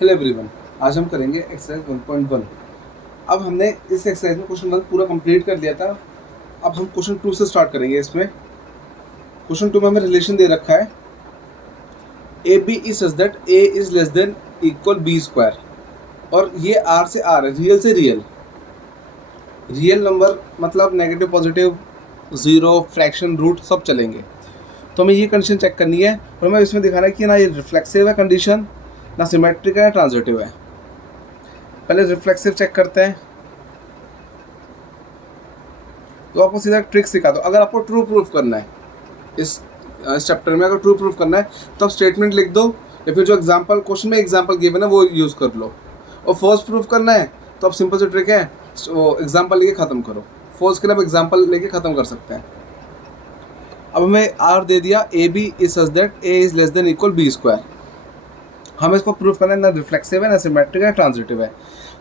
Hello everyone, आज हम करेंगे एक्सरसाइज 1.1। अब हमने इस एक्सरसाइज में क्वेश्चन 1 पूरा कंप्लीट कर लिया था। अब हम क्वेश्चन 2 से स्टार्ट करेंगे। इसमें क्वेश्चन 2 में हमें रिलेशन दे रखा है A B is such that A is less than equal B square, और ये आर से आर है, रियल से रियल। रियल नंबर मतलब negative, positive, zero, fraction, root सब चलेंगे। तो हमें ये कंडीशन चेक करनी है और हमें इसमें दिखाना है कि ना ये रिफ्लेक्सिव है कंडीशन, ना सिमेट्रिक है, ट्रांजिटिव है। पहले रिफ्लेक्सिव चेक करते हैं। तो आपको सीधा ट्रिक सिखा दो। अगर आपको ट्रू प्रूफ करना है इस चैप्टर में, अगर ट्रू प्रूफ करना है तो आप स्टेटमेंट लिख दो, या फिर जो एग्जांपल क्वेश्चन में एग्जांपल गिवन है वो यूज़ कर लो। और फॉल्स प्रूफ करना है तो आप सिंपल सी ट्रिक है, वो एग्जांपल लेके ख़त्म करो। फॉल्स के लिए आप एग्जांपल लेके ख़त्म कर सकते हैं। अब हमें आर दे दिया, A B is such that A is less than equal B square. हमें इसको प्रूफ करना है, ना रिफ्लेक्सिव है, ना सिमेट्रिक है, ट्रांजिटिव है।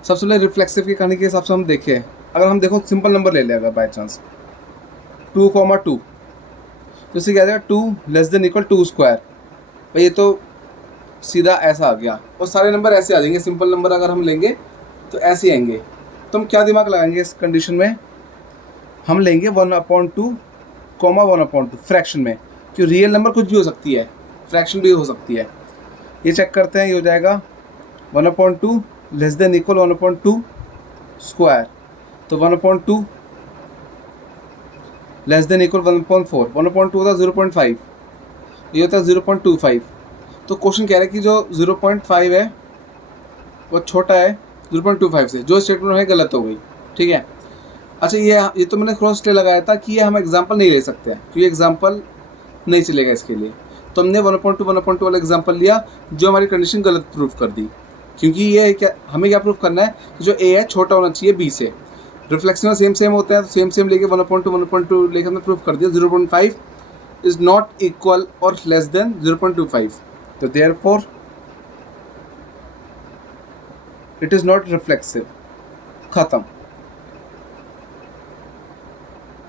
सबसे पहले रिफ्लेक्सिव के कहने के हिसाब से हम देखें, अगर हम देखो सिंपल नंबर ले लें अगर बाई चांस 2,2, तो इससे क्या आ जाएगा 2 लेस देन इक्वल 2 स्क्वायर। भाई ये तो सीधा ऐसा आ गया, और सारे नंबर ऐसे आ जाएंगे। सिंपल नंबर अगर हम लेंगे तो ऐसे आएंगे। तो हम क्या दिमाग लगाएंगे इस कंडीशन में, हम लेंगे 1/2 कॉमा 1/2 फ्रैक्शन में, क्योंकि रियल नंबर कुछ भी हो सकती है, फ्रैक्शन भी हो सकती है। ये चेक करते हैं, ये हो जाएगा 1/2 लेस देन इक्वल 1/2 स्क्वायर। तो 1/2 लेस देन इक्वल 1/4। 1/2 होता है 0.5, ये होता है 0.25। तो क्वेश्चन कह रहा है कि जो 0.5 है वो छोटा है 0.25 से। जो स्टेटमेंट है गलत हो गई, ठीक है। अच्छा, ये तो मैंने क्रॉस इसलिए लगाया था कि ये हम एग्जांपल नहीं ले सकते हैं, क्योंकि एग्जांपल नहीं चलेगा इसके लिए। तो हमने 1/2 वाला एग्जांपल लिया, जो हमारी कंडीशन गलत प्रूफ कर दी। क्योंकि ये क्या, हमें क्या प्रूफ करना है कि जो ए है छोटा होना चाहिए बी से। रिफ्लेक्शन सेम होते हैं, तो सेम लेके 1/2 लेके हमने प्रूफ कर दिया 0.5 इज नॉट इक्वल और लेस देन 0.25। तो therefore it is not reflexive. खत्म।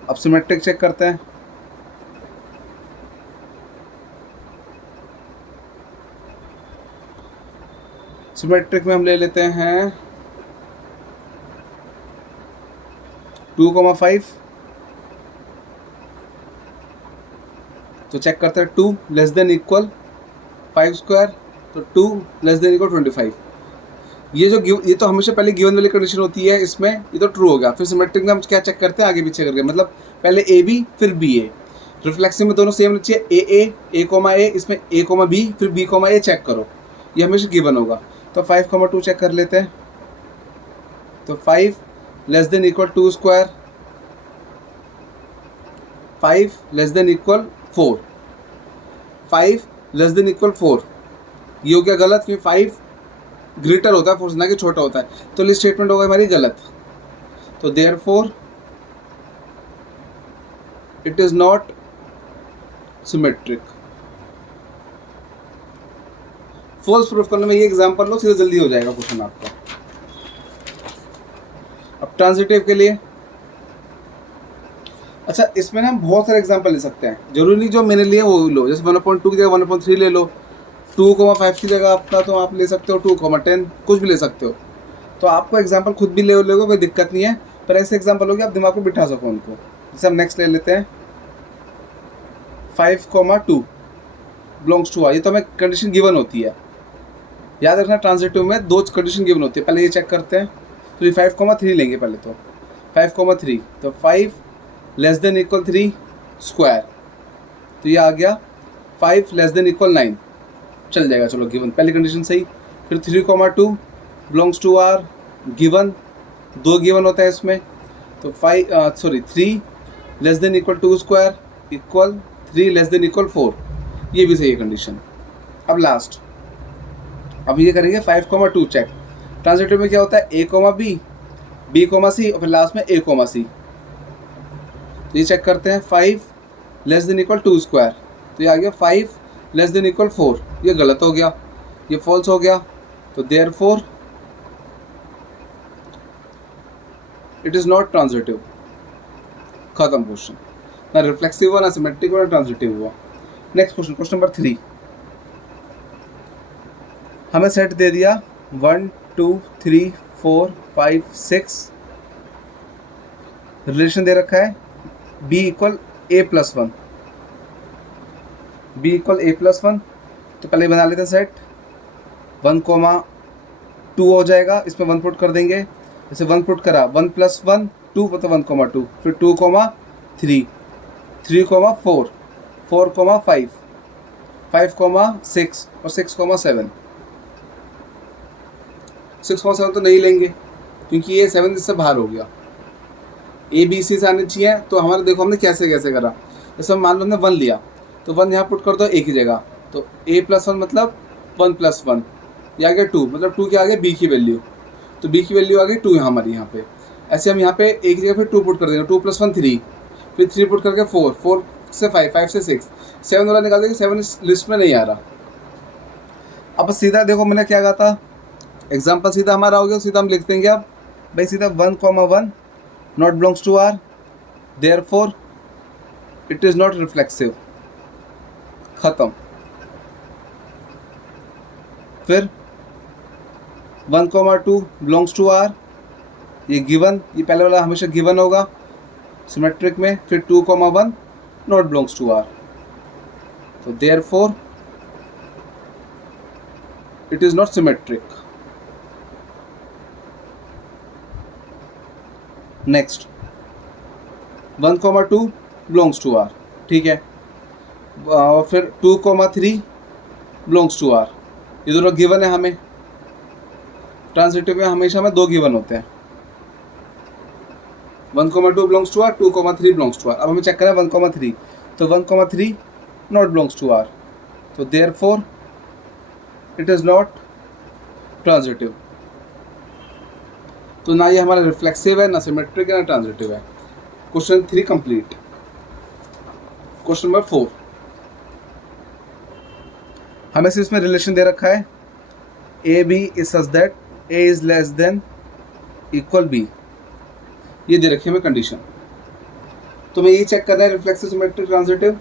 अब सिमेट्रिक चेक करते हैं। सिमेट्रिक में हम ले लेते हैं 2,5। तो चेक करते हैं 2 लेस देन इक्वल 5 स्क्वायर, तो 2 लेस देन इक्वल 25। ये तो हमेशा पहले गिवन वाली कंडीशन होती है, इसमें ये तो ट्रू हो गया। फिर सिमेट्रिक में हम क्या चेक करते हैं, आगे पीछे करके, मतलब पहले ए बी फिर बी ए। रिफ्लेक्सिव में दोनों सेम चाहिए, ए कोमा ए, इसमें ए कोमा बी फिर बी कोमा ए चेक करो, ये हमेशा गिवन होगा। तो 5,2 चेक कर लेते हैं। तो 5 less than equal 2 square, 5 less than equal 4, 5 less than equal 4। ये हो गया गलत, क्योंकि 5 ग्रेटर होता है 4 ना कि छोटा होता है। तो ये स्टेटमेंट होगा हमारी गलत। तो therefore it is not symmetric. False proof करने में ये एग्जांपल लो, सीधा जल्दी हो जाएगा क्वेश्चन आपका। अब ट्रांजिटिव के लिए, अच्छा इसमें ना हम बहुत सारे एग्जांपल ले सकते हैं, जरूरी नहीं जो मैंने लिए वो लो। जैसे 1/2 की जगह 1/3 ले लो, 2,5 की जगह आपका तो आप ले सकते हो 2,10, कुछ भी ले सकते हो। तो आपको एग्जांपल खुद भी ले लोगे, कोई दिक्कत नहीं है, पर ऐसे एग्जांपल होगी आप दिमाग को बिठा सको उनको। जैसे हम नेक्स्ट ले लेते हैं 5,2 बिलोंग्स टू आर। ये तो हमें कंडीशन गिवन होती है, याद रखना। ट्रांजिटिव में 2 कंडीशन गिवन होती है। पहले ये चेक करते हैं, तो ये 5,3 लेंगे पहले। तो 5,3, तो 5 लेस देन इक्वल 3 स्क्वायर, तो ये आ गया 5 लेस देन इक्वल 9, चल जाएगा। चलो गिवन, पहली कंडीशन सही। फिर 3,2 belongs to R, given, 2 given होता है इसमें। तो 3 less than equal 2 square equal 3 less than equal 4, ये भी सही है कंडीशन। अब लास्ट, अब ये करेंगे 5,2 चेक। ट्रांजिटिव में क्या होता है, a comma b, b comma c, और फिर लास्ट में ए कोमा सी। तो ये चेक करते हैं 5 लेस देन इक्वल 2 स्क्वायर, तो ये आ गया 5 लेस देन इक्वल 4। ये गलत हो गया, ये फॉल्स हो गया। तो therefore it is not transitive. खत्म क्वेश्चन। ना रिफ्लेक्सिव हुआ, ना सिमेट्रिक हुआ, ना ट्रांजिटिव हुआ। Next question, question number 3। हमें सेट दे दिया 1 2 3 4 5 6 रिलेशन दे रखा है b equal a+1, b equal a+1। तो पहले बना लेते हैं सेट 1,2 हो जाएगा, इसमें 1 पुट कर देंगे। जैसे 1 पुट करा 1 + 1 2 मतलब 1,2, फिर 2,3 3,4 4,5 5,6 और 6,7। 6,7 तो नहीं लेंगे क्योंकि ये 7 इससे बाहर हो गया। ए बी सी से आने चाहिए, तो हमारा देखो हमने कैसे कैसे करा। जैसे मान लो हमने 1 लिया तो 1 यहाँ पुट कर दो एक ही जगह, तो a+1 मतलब 1 + 1, ये आ गया 2 मतलब 2 क्या आ गया b की वैल्यू, तो b की वैल्यू आ गई 2 हमारी यहाँ पे। ऐसे हम यहाँ पे एक जगह फिर 2 पुट कर देंगे, 2 + 1 3, फिर 3 पुट करके 4 4 से 5 5 से 6 7 वाला निकाल देंगे, 7 इस लिस्ट में नहीं आ रहा। अब सीधा देखो मैंने क्या कहा था, एग्जाम्पल सीधा हमारा हो गया, सीधा हम लिख देंगे अब भाई सीधा 1,1 not belongs to R, therefore it is not reflexive, ख़त्म। फिर 1,2 बिलोंग्स टू आर, ये गिवन, ये पहले वाला हमेशा गिवन होगा सिमेट्रिक में। फिर 2,1 नॉट बिलोंग्स टू आर, तो therefore it is not symmetric. Next 1,2 belongs to R, ठीक है। और फिर 2,3 बिलोंग्स टू आर, ये दोनों गिवन है हमें। ट्रांजिटिव में हमेशा हमें 2 गिवन होते हैं, 1,2 belongs to R, 2,3 belongs to R. अब हमें चेक करना है 1,3, तो 1,3 नॉट बिलोंग्स टू आर, तो therefore it is not transitive. तो ना ये हमारा रिफ्लेक्सिव है, ना सिमेट्रिक है, ना ट्रांजिटिव है। Question 3 complete. क्वेश्चन नंबर 4, हमें से इसमें रिलेशन दे रखा है A B is such that A is less than equal B, ये दे रखी है हमें कंडीशन। तो मैं ये चेक करना है रिफ्लेक्सिव, सिमेट्रिक, ट्रांजिटिव।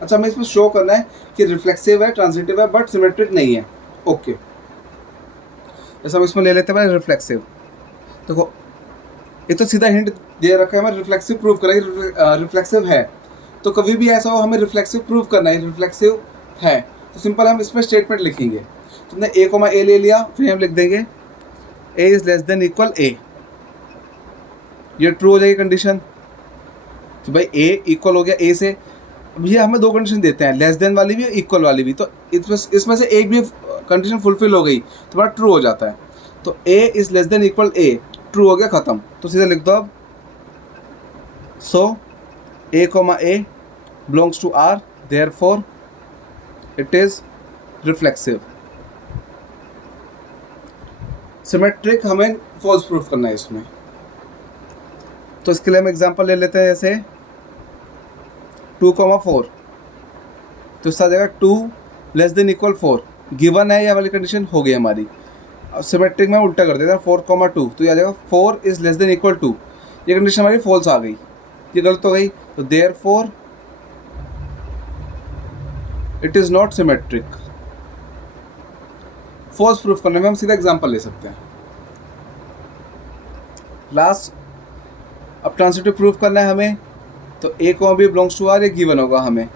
अच्छा हमें इसमें शो करना है कि रिफ्लेक्सिव है, ट्रांजिटिव है, बट सिमेट्रिक नहीं है। ओके, जैसे हम इसमें ले लेते हैं रिफ्लेक्सिव। देखो ये तो सीधा हिंट दे रखा है हमें रिफ्लेक्सिव प्रूव करें, रिफ्लेक्सिव है। तो कभी भी ऐसा हो हमें रिफ्लेक्सिव प्रूव करना है, रिफ्लेक्सिव है, तो सिंपल हम इसमें स्टेटमेंट लिखेंगे। तुमने a, ले लिया, फिर हम लिख देंगे a is less than equal a, ये ट्रू हो जाएगी कंडीशन कि भाई a इक्वल हो गया a से। अब ये हमें 2 कंडीशन देते हैं, लेस देन वाली भी और इक्वल वाली भी, तो इसमें से एक भी कंडीशन फुलफिल हो गई तो हमारा ट्रू हो जाता है। तो a is less than equal a, true हो गया, ख़त्म। तो सीधा लिख दो अब, so a, belongs to r, therefore it is reflexive. Symmetric हमें फॉल्स प्रूफ करना है इसमें, तो इसके लिए हम एग्जांपल ले लेते हैं। जैसे 2,4, तो इसका आ जाएगा 2 लेस देन इक्वल 4, गिवन है, ये वाली कंडीशन हो गई हमारी। अब सिमेट्रिक में उल्टा कर देते हैं 4,2, तो ये आ जाएगा 4 इज़ लेस देन इक्वल 2, ये कंडीशन हमारी फॉल्स आ गई, ये गलत हो गई। तो therefore it is not symmetric. False proof करने में हम सीधा एग्जांपल ले सकते हैं। लास्ट, अब ट्रांजिटिव प्रूफ करना है हमें, तो a, b belongs to R, ये गिवन होगा हमें।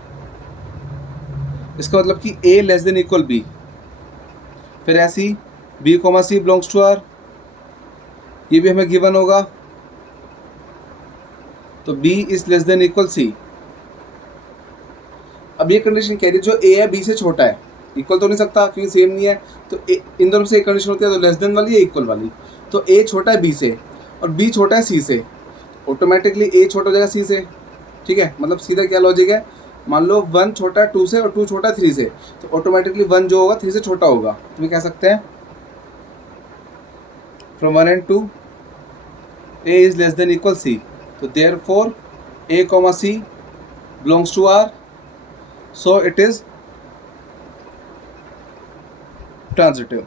इसका मतलब कि a less than equal b। फिर ऐसी b, c belongs to R, ये भी हमें गिवन होगा, तो b is less than equal c। अब ये कंडीशन कह रही है जो a है b से छोटा है, इक्वल तो नहीं सकता क्योंकि सेम नहीं है, तो इन दोनों से एक कंडीशन होती है, तो लेस देन वाली या इक्वल वाली। तो a छोटा है b से और b छोटा है c से, ऑटोमेटिकली a छोटा हो जाएगा c से, ठीक है। मतलब सीधा क्या लॉजिक है, मान लो 1 छोटा है 2 से और 2 छोटा है 3 से, तो ऑटोमेटिकली 1 जो होगा 3 से छोटा होगा। तो हम कह सकते हैं from 1 and 2 a is less than equal c, तो therefore a, c belongs to r, so it is transitive.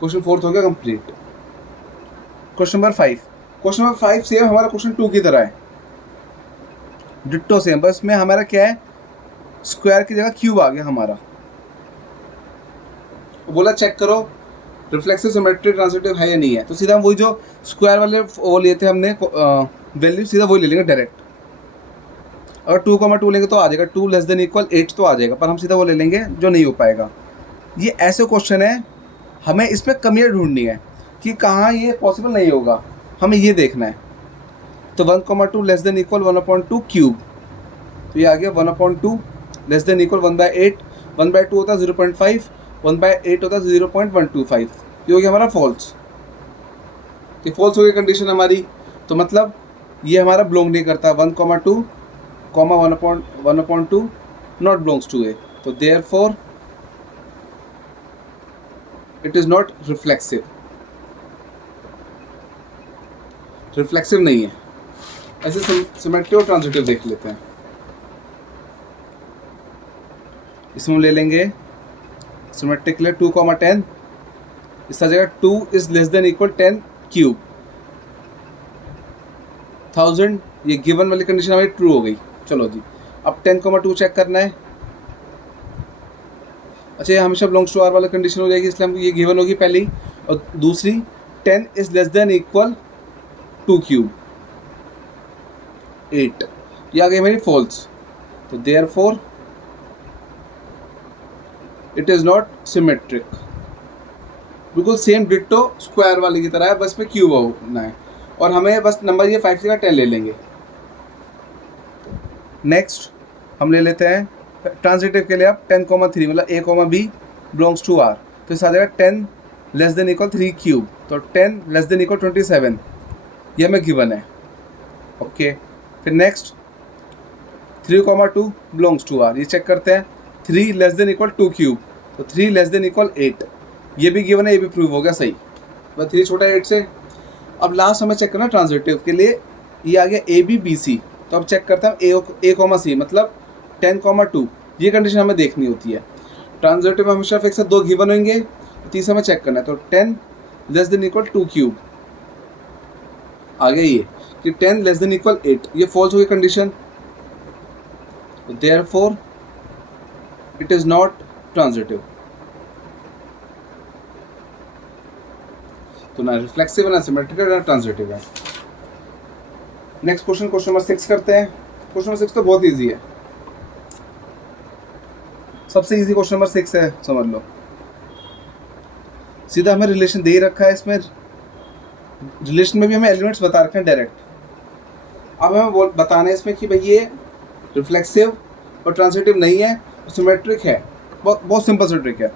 Question 4 हो गया complete. Question number 5, question number 5 same हमारा क्वेश्चन 2 की तरह है, डिट्टो सेम, बस में हमारा क्या है, स्क्वायर की जगह क्यूब आ गया हमारा। बोला चेक करो रिफ्लेक्सिव सिमेट्रिक ट्रांजिटिव है या नहीं है, तो सीधा हम वही जो स्क्वायर वाले वो लिए थे हमने वैल्यू, सीधा वही ले लेंगे डायरेक्ट। अगर 2,2 लेंगे तो आ जाएगा 2 लेस देन इक्वल 8 तो आ जाएगा, पर हम सीधा वो ले लेंगे जो नहीं हो पाएगा। ये ऐसे क्वेश्चन है, हमें इसमें कमियाँ ढूंढनी है कि कहाँ ये पॉसिबल नहीं होगा, हमें ये देखना है। तो 1,2 लेस देन इक्वल 1/2 क्यूब, तो ये आ गया 1/2 लेस देन इक्वल 1/8, 1/2 होता है 0.5, 1/8 होता है 0.125, ये हो गया हमारा फॉल्स। कि फॉल्स हो गई कंडीशन हमारी, तो मतलब ये हमारा बिलोंग नहीं करता 1,2, 1/2 नॉट बिलोंग्स टू ए, तो therefore it is not reflexive, reflexive नहीं है। ऐसे सिमेट्रिक और ट्रांजिटिव देख लेते हैं। इसमें हम ले लेंगे सिमेट्रिक के लिए 2,10, इसका जगह 2 is less than equal 10 cube 1000, ये गिवन वाली कंडीशन हमारी ट्रू हो गई। चलो जी, अब 10,2 चेक करना है। अच्छा, ये हमेशा बिलोंग्स टू आर वाला कंडीशन हो जाएगी, इसलिए हम ये गिवन होगी पहली, और दूसरी 10 is less than equal 2 cube 8, ये आ गई मेरी फॉल्स, तो therefore it is not symmetric. बिल्कुल सेम डिट्टो स्क्वायर वाले की तरह है, बस में क्यूब होना है, और हमें बस नंबर ये 5 से 10 ले लेंगे। नेक्स्ट हम ले लेते हैं ट्रांजिटिव के लिए, आप 10,3 मतलब a, b belongs to r, तो इस आ जाएगा 10 लेस देन इक्वल 3 क्यूब, तो 10 लेस देन इक्वल 27, ये हमें गिवन है। ओके, फिर नेक्स्ट 3,2 बिलोंग्स टू r, ये चेक करते हैं। 3 लेस देन इक्वल 2 क्यूब, तो 3 लेस देन इक्वल 8, ये भी गिवन है, ये भी प्रूव हो गया सही, बस 3 छोटा 8 से। अब लास्ट हमें चेक करना ट्रांजिटिव के लिए, ये आ गया a b b c, तो अब चेक करते हैं a, c मतलब 10,2, ये कंडीशन हमें देखनी होती है। ट्रांजिटिव में हमेशा फिक्स है, 2 गिवन होंगे, तीसरा हमें चेक करना है, तो 10 लेस देन इक्वल 2 क्यूब आ गया ये कि 10 लेस देन इक्वल 8, ये फॉल्स हो गई condition, therefore it is not transitive, तो ना रिफ्लेक्सिव ना सिमेट्रिकल ना ट्रांजिटिव है। नेक्स्ट क्वेश्चन, क्वेश्चन नंबर 6 करते हैं। क्वेश्चन नंबर 6 तो बहुत इजी है, सबसे इजी क्वेश्चन नंबर 6 है, समझ लो। सीधा हमें रिलेशन दे ही रखा है, इसमें रिलेशन में भी हमें एलिमेंट्स बता रखे हैं डायरेक्ट। अब हमें बताना है इसमें कि भाई ये रिफ्लेक्सिव और ट्रांजिटिव नहीं है, सिमेट्रिक है। बहुत सिंपल सा ट्रिक है,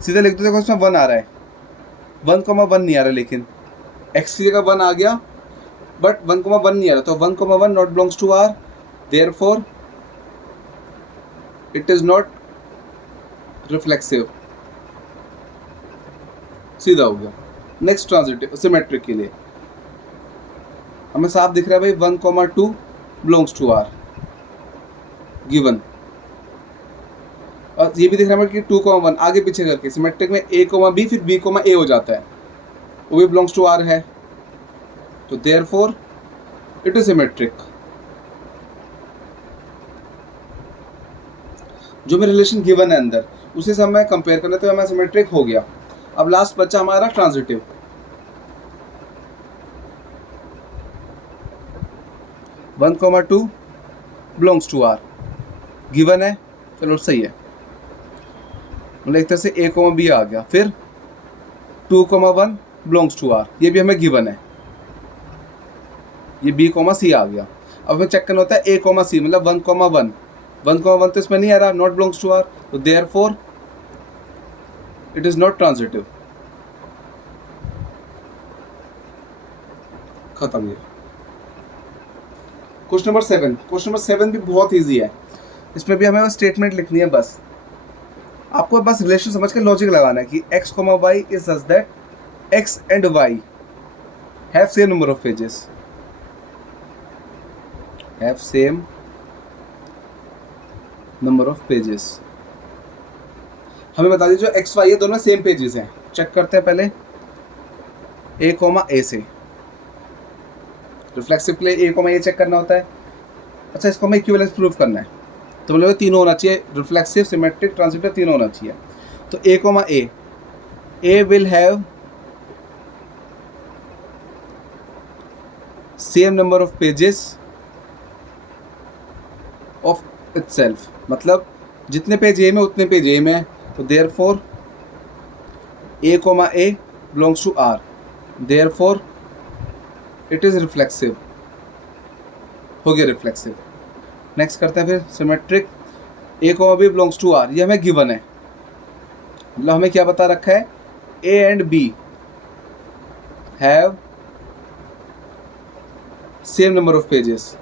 सीधा लिख दो। देखो इसमें 1 आ रहा है, 1,1 नहीं आ रहा, लेकिन x की जगह 1 आ गया, बट 1,1 नहीं आ रहा, तो 1,1 not belongs to R, therefore it is not reflexive, सीधा हो गया। नेक्स्ट ट्रांजिटिव सिमेट्रिक के लिए हमें साफ दिख रहा है भाई 1,2 बिलोंग्स टू आर गिवन, और ये भी दिख रहा है कि 2,1 आगे पीछे करके सिमेट्रिक में a, b फिर b, a हो जाता है, वो भी बिलोंग्स टू आर है, तो देयरफॉर इट इज सिमेट्रिक। जो मेरे रिलेशन गिवन है अंदर, उसी से हमें कंपेयर करना, तो हमें सिमेट्रिक हो गया। अब लास्ट बच्चा हमारा transitive. 1,2 belongs to R given है, चलो सही है, मतलब एक तरह से a, b आ गया। फिर 2,1 बिलोंग्स टू आर, ये भी हमें गिवन है, ये b, c आ गया। अब हमें चेक करना होता है a, c मतलब 1,1, 1,1 तो इसमें नहीं आ रहा, नॉट बिलोंग्स टू आर, तो therefore it is not transitive, खत्म। ये क्वेश्चन नंबर 7। क्वेश्चन नंबर 7 भी बहुत इजी है, इसमें भी हमें स्टेटमेंट लिखनी है, बस आपको बस रिलेशन समझ के लॉजिक लगाना है कि x, y is such that x and y have same number of pages, have same number of pages. हमें बता दीजिए जो x, y ये दोनों सेम पेजेस हैं। चेक करते हैं पहले a, से रिफ्लेक्सिव के लिए a, a चेक करना होता है। अच्छा, इसको हमें इक्विवेलेंस प्रूफ करना है, तो मतलब तीनों होना चाहिए, रिफ्लेक्सिव, सिमेट्रिक, ट्रांजिटिव तीनों होना चाहिए। तो a, A will have same number of pages of itself, मतलब जितने पेज ए में उतने पेज ए में है, तो therefore A comma A belongs to R, therefore it is reflexive, हो गया रिफ्लेक्सिव। नेक्स्ट करते हैं फिर symmetric, A comma B belongs to R, ये हमें गिवन है, मतलब हमें क्या बता रखा है, A and B have same number of pages,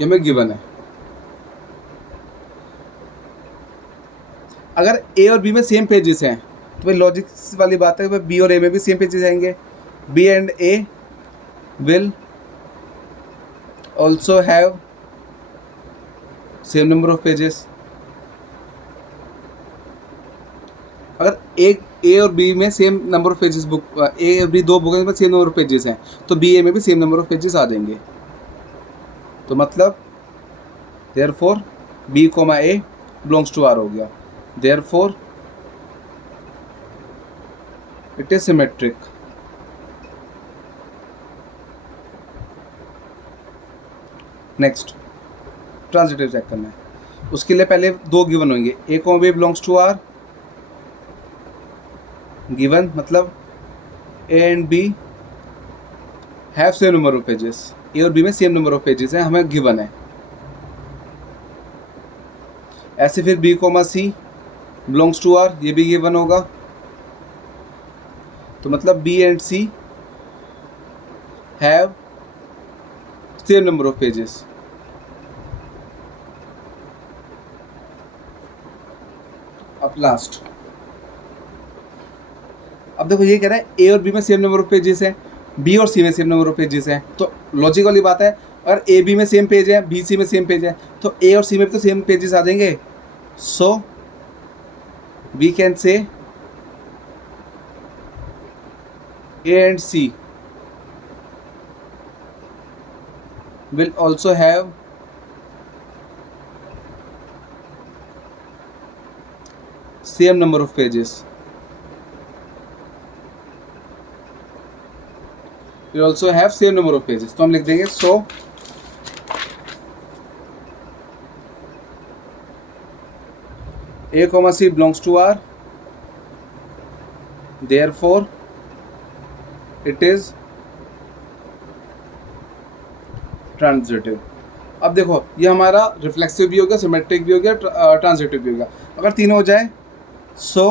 ये हमें गिवन है। अगर ए और बी में सेम पेजेस हैं तो भाई लॉजिक वाली बात है, बी और ए में भी सेम पेजेस आएंगे, b and a will also have same number of pages. अगर एक ए और बी में same number of pages book, a और बी दो बुक में सेम नंबर ऑफ पेजेस हैं, तो बी ए में भी सेम नंबर ऑफ पेजेस आ जाएंगे। तो मतलब therefore b comma A belongs to R हो गया, therefore it is symmetric. Next transitive check करना है, उसके लिए पहले दो गिवन होंगे, a comma B belongs to R, given मतलब a and B have same number of pages, a और बी में सेम नंबर ऑफ पेजेस हैं, हमें गिवन है। ऐसे फिर B comma C belongs to R, ये भी गिवन होगा, तो मतलब B and C have same number of pages. अब लास्ट, अब देखो ये कह रहा है ए और बी में सेम नंबर ऑफ पेजेस हैं, बी और सी में सेम नंबर ऑफ पेजेस हैं, तो लॉजिक वाली बात है, अगर ए बी में सेम पेज है, बी सी में सेम पेज है, तो ए और सी में भी तो सेम पेजेस आ जाएंगे। सो we can say A and C will also have same number of pages, will also have same number of pages। तो हम लिख देंगे so A comma C belongs to R, therefore it is transitive. अब देखो ये हमारा reflexive भी हो गया, सिमेट्रिक भी हो गया, ट्रांजिटिव भी हो गया। अगर तीनों हो जाए so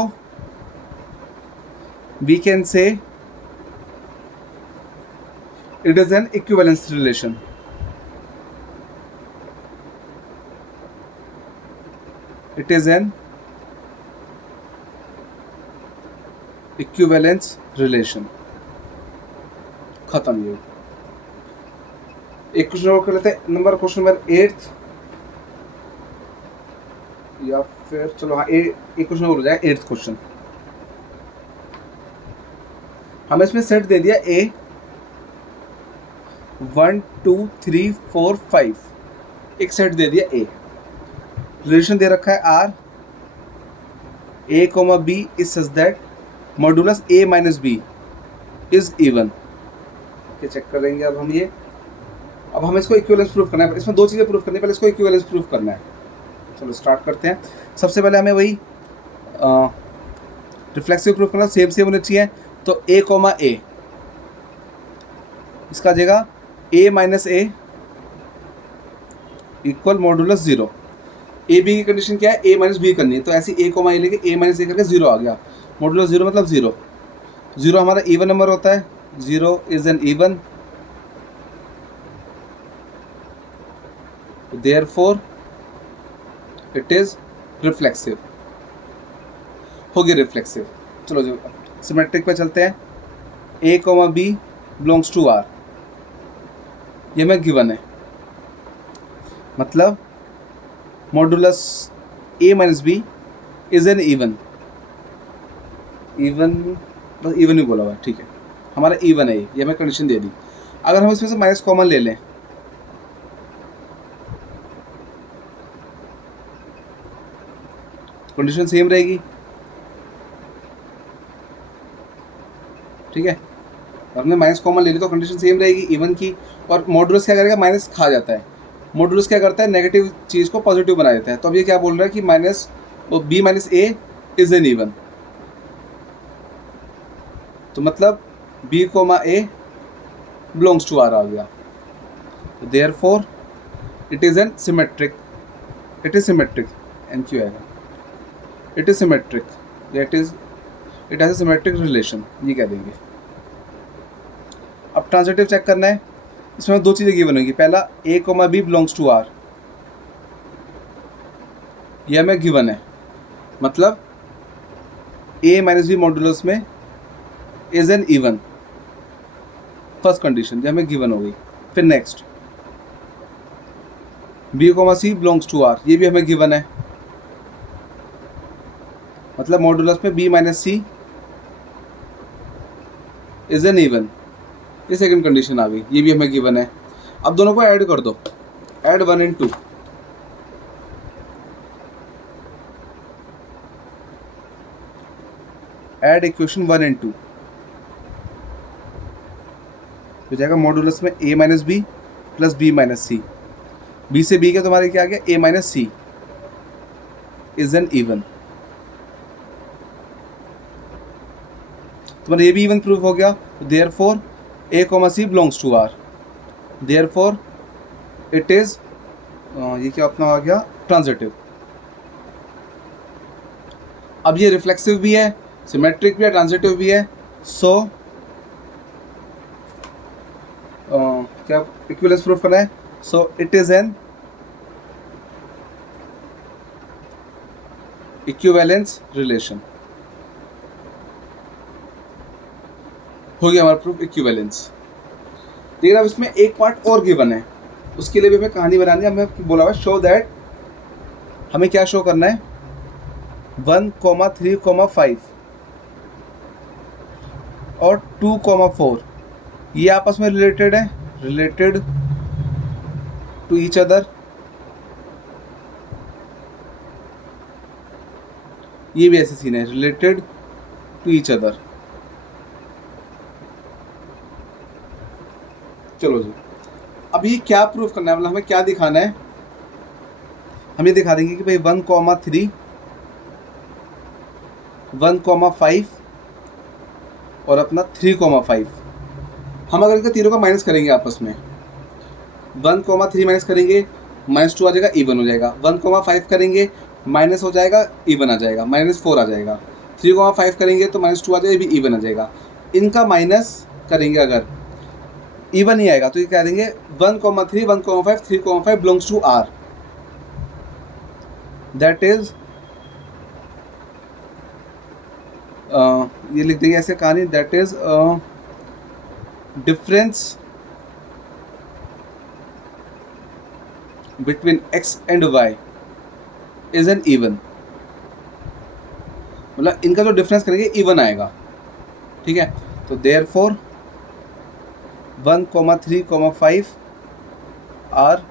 we can say it is an equivalence relation। It is an equivalence relation। खत्म। ये एक क्वेश्चन और कर लेते हैं, क्वेश्चन नंबर 8 या फिर चलो हाँ एक क्वेश्चन और हो जाएगा, 8th क्वेश्चन। हमें इसमें सेट दे दिया ए 1 2 3 4 5, एक सेट दे दिया ए, रिलेशन दे रखा है R, A comma B is such that modulus A minus B is even. Check करेंगे अब हम ये, अब हमें इसको इक्विवेलेंस प्रूफ करना है, इसमें दो चीज़ें प्रूफ करनी है, पहले इसको इक्विवेलेंस प्रूफ करना है। चलो स्टार्ट करते हैं। सबसे पहले हमें वही रिफ्लेक्सिव प्रूफ करना, सेम सेम होने चाहिए, तो ए कोमा ए, इसका जगह a minus a equal modulus 0। A b की कंडीशन क्या है, ए माइनस बी करनी है, तो ऐसे ए कोमा ए लेके ए माइनस ए करके 0 आ गया, मॉडुलस 0 मतलब 0। 0 हमारा इवन नंबर होता है, 0 is an even, therefore it is reflexive, हो गया रिफ्लेक्सिव। चलो जो सिमेट्रिक पे चलते हैं, a comma B belongs to R, ये मैं गिवन है, मतलब modulus A minus B is an even, even बस इवन ही बोला हुआ है, ठीक है, हमारा इवन है ये हमें कंडीशन दे दी। अगर हम इसमें से माइनस कॉमन ले लें, कंडीशन सेम रहेगी, ठीक है। और हमने माइनस कॉमन ले लिया तो कंडीशन सेम रहेगी इवन की। और मॉडुलस क्या करेगा, माइनस खा जाता है। मॉडुलस क्या करता है, नेगेटिव चीज़ को पॉजिटिव बना देता है। तो अब ये क्या बोल रहा है कि minus b minus a is an even, तो मतलब b comma A belongs to R आ गया। Therefore it is an symmetric, it is symmetric, एन क्यू आएगा, it is symmetric, that is it has a symmetric relation, ये कह देंगे। अब ट्रांजिटिव चेक करना है, इसमें दो चीज़ें गिवन होंगी। पहला a comma B belongs to R, यह हमें गिवन है, मतलब ए माइनस बी मॉडुलस में is an even, first condition जो हमें गिवन हो गई। फिर next b comma C belongs to R, ये भी हमें गिवन है, मतलब मॉडुलस में b minus C is an even, ये सेकंड कंडीशन आ गई, ये भी हमें गिवन है। अब दोनों को ऐड कर दो, add 1 and 2, add equation 1 and 2, हो जाएगा मॉडुलस में a minus B plus B minus C, B से बी का तुम्हारे क्या आ गया, a minus C is an even, तुम्हारा ये भी इवन प्रूफ हो गया। Therefore a comma C belongs to R, therefore it is, ये क्या अपना आ गया, ट्रांजिटिव। अब ये रिफ्लेक्सिव भी है, सिमेट्रिक भी है, ट्रांजिटिव भी है, सो क्या इक्विवेलेंस प्रूफ करना है, सो it is an equivalence relation, हो गया हमारा प्रूफ इक्विवेलेंस। लेकिन अब इसमें एक पार्ट और गिवन है, उसके लिए भी हमें कहानी बनानी है। हमें बोला हुआ शो दैट, हमें क्या शो करना है, 1, 3, 5 और 2, 4 ये आपस में रिलेटेड है, रिलेटेड टू ईच अदर, ये भी ऐसे सीन है, रिलेटेड टू ईच अदर। चलो जी, अब ये क्या प्रूफ करना है, मतलब हमें क्या दिखाना है, हम ये दिखा देंगे कि भाई 1, 3, 1, 5 और अपना 3, 5, हम अगर इनका तीनों का माइनस करेंगे आपस में, 1, 3 माइनस करेंगे, -2 आ जाएगा, इवन हो जाएगा। 1, 5 करेंगे, माइनस हो जाएगा, इवन आ जाएगा, -4 आ जाएगा। 3, 5 करेंगे तो -2 आ जाएगा, भी इवन आ जाएगा। इनका माइनस करेंगे अगर इवन ही आएगा तो ये कह देंगे 1, 3, 1, 5, 3, 5 belongs to R, that is, ये लिख देंगे ऐसे कहानी, that is difference between x and y is an even, मतलब इनका जो डिफरेंस करेंगे इवन आएगा, ठीक है। तो therefore 1, 3, 5 are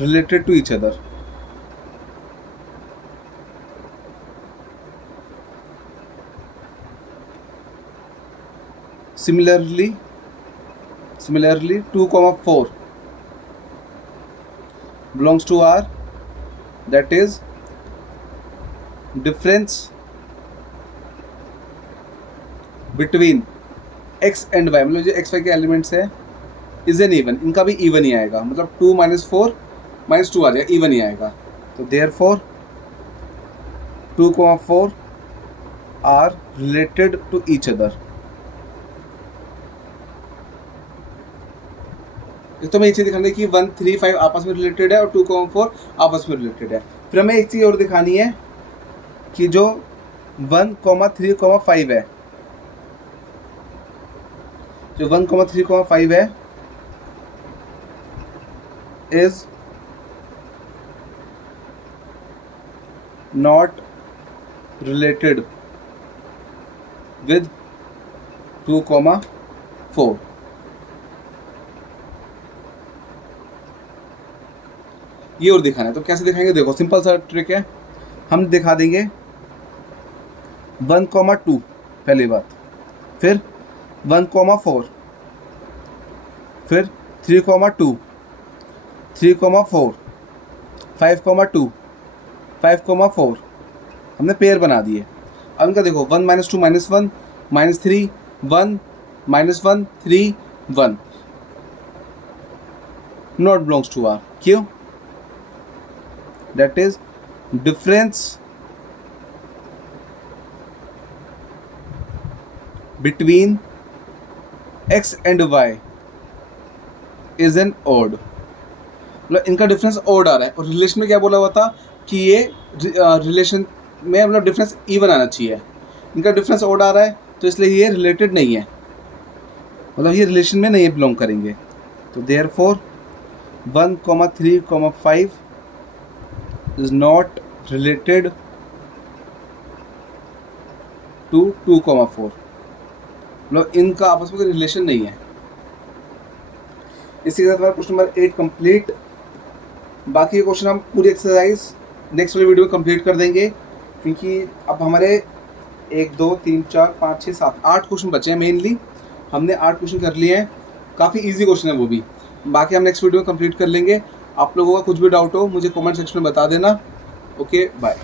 related to each other. Similarly 2, 4 belongs to R, that is difference between x and y, मतलब जो x y के एलिमेंट्स है इज एन इवन, इनका भी इवन ही आएगा, मतलब 2, -4, -2 आ जाएगा, इवन ही आएगा। तो therefore 2, 4 are related to each other. तो मैं ये चीज़ दिखानी है कि 1, 3, 5 आपस में रिलेटेड है और 2, 4 आपस में रिलेटेड है। फिर हमें एक चीज़ और दिखानी है कि जो 1, 3, 5 है, जो 1, 3, 5 है इज नॉट रिलेटेड विद 2, 4। ये और दिखाना है, तो कैसे दिखाएंगे, देखो सिंपल सा ट्रिक है, हम दिखा देंगे 1,2 पहली बात, फिर 1,4, फिर 3,2, 3,4, 5,2, 5,4, हमने पेयर बना दिए। अब इनका देखो 1 - 2 - 1 -3 1 -1 3 1 नॉट बिलोंग्स टू आर। क्यों? That is difference between x and y is an odd. मतलब इनका डिफरेंस ओड आ रहा है, और रिलेशन में क्या बोला हुआ था कि ये रिलेशन में मतलब डिफरेंस इवन आना चाहिए। इनका डिफरेंस ओड आ रहा है तो इसलिए ये रिलेटेड नहीं है, मतलब ये रिलेशन में नहीं बिलोंग करेंगे। तो therefore 1,3,5 is not related to 2,4, मतलब इनका आपस में कोई रिलेशन नहीं है। इसी के साथ हमारा क्वेश्चन नंबर 8 कंप्लीट। बाकी क्वेश्चन हम पूरी एक्सरसाइज नेक्स्ट वाली वीडियो में कंप्लीट कर देंगे, क्योंकि अब हमारे 1 2 3 4 5 6 7 8 क्वेश्चन बचे हैं। मेनली हमने 8 क्वेश्चन कर लिए हैं, काफ़ी इजी क्वेश्चन है वो भी। बाकी हम नेक्स्ट वीडियो में कंप्लीट कर लेंगे। आप लोगों का कुछ भी डाउट हो मुझे कमेंट सेक्शन में बता देना। Okay bye.